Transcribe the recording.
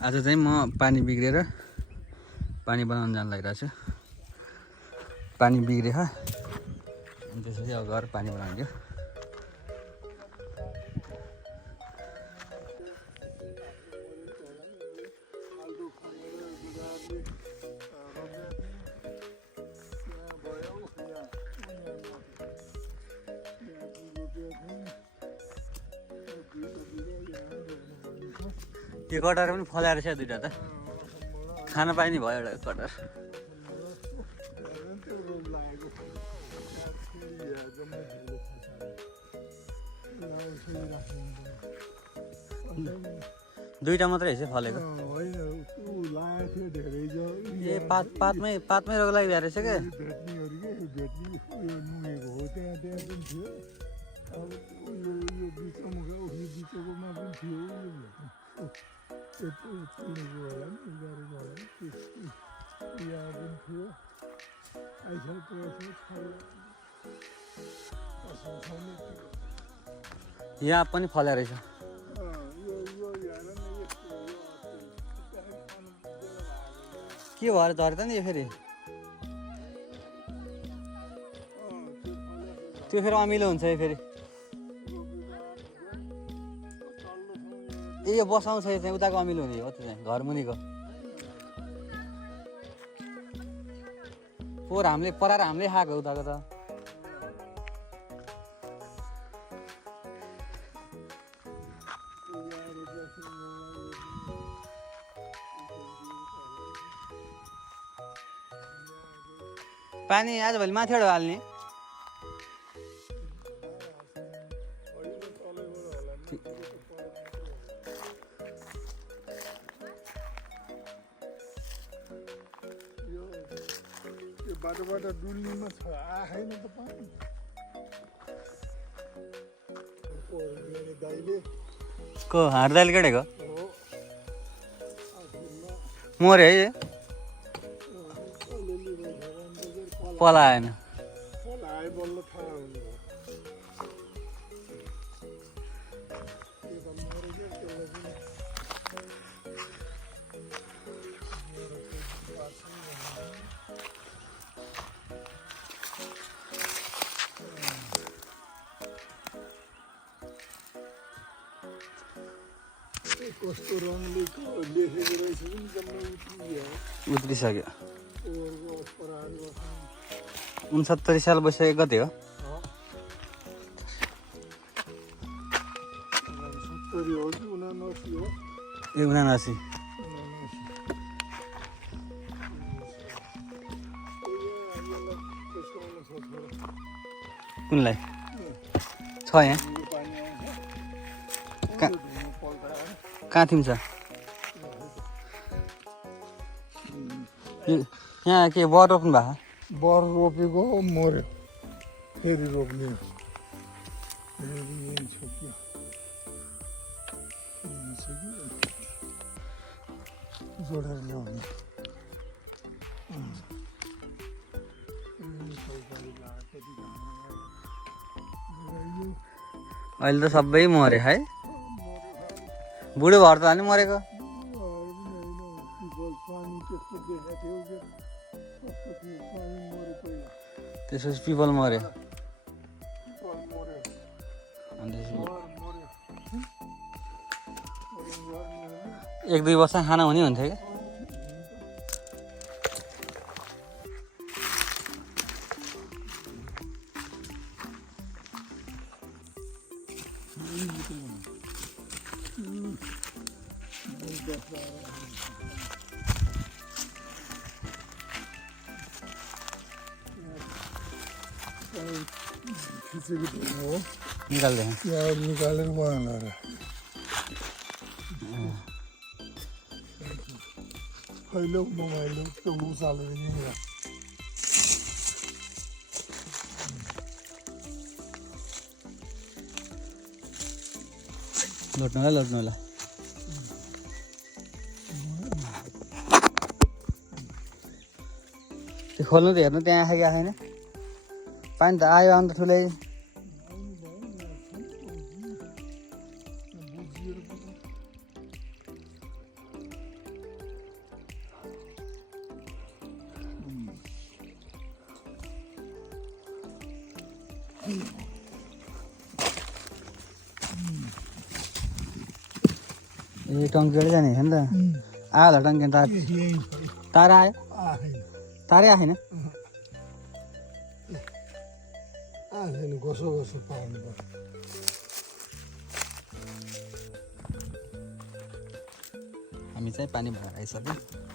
आज चाहिँ म पानी बिग्रेर पानी बनाउन जान लागिरहेको छु। पानी बिग्रेछ अनि त्यसपछि अब गएर पानी बनाइदियो। यो कटर पनि फलाएर छ दुईटा त खान पाइने भयो एउटा कटर। दुईटा मात्रै रहेछ फलेको। ए पातमै रोग लागिरहेको रहेछ क्या। यहाँ पनि फल्या रहेछ। के भएर झरे त नि यो फेरि? त्यो फेरि अमिलो हुन्छ यो फेरि। ए यो बसाउँछ यो चाहिँ उताको अमिलो हुने हो त्यो चाहिँ घर मुनिको। पोहोर हामीले पराएर हामीले खाएको उताको त। पानी आजभोलि माथिबाट हाल्ने। बाटोबाट डुल्नेमा छ आएन त पानी। को हाट दाइले केटेको मरे है पलाएन। कस्तो रङले लेखेको रहेछ पनि जम्मै उत्रिसक्यो। 69 साल वैशाख गते हो। 70 हो कि 79 हो? ए 79। कुनलाई छ यहाँ? कहाँ थिन्छ? यहाँ के बर रोप्नु भएको? बर रोपेको मर्यो फेरि रोप्ने जोडेर ल्याउने। अहिले त सबै मऱ्यो है। बुढो भएर त अनि मरेको। त्यसपछि पिपल मऱ्यो। एक दुई वर्ष खाना हुने हुन्थ्यो क्या। निकाल्दै निकालेर उहाँलाई फैलो मोबाइल त्यो उचालेर निकाल। लोट्नु होला। त्यो खोल्नु त हेर्नु त्यहाँ आएको छैन। पानी त आयो अन्त ठुलै। ए टङ्कीबाट जाने हो नि त आयो होला टङ्की तार यही तार आयो आएन तारै आएन आएन घोसो घोसो पार्नु पर्छ हामी चाहिँ पानी भराएर आइसक्यो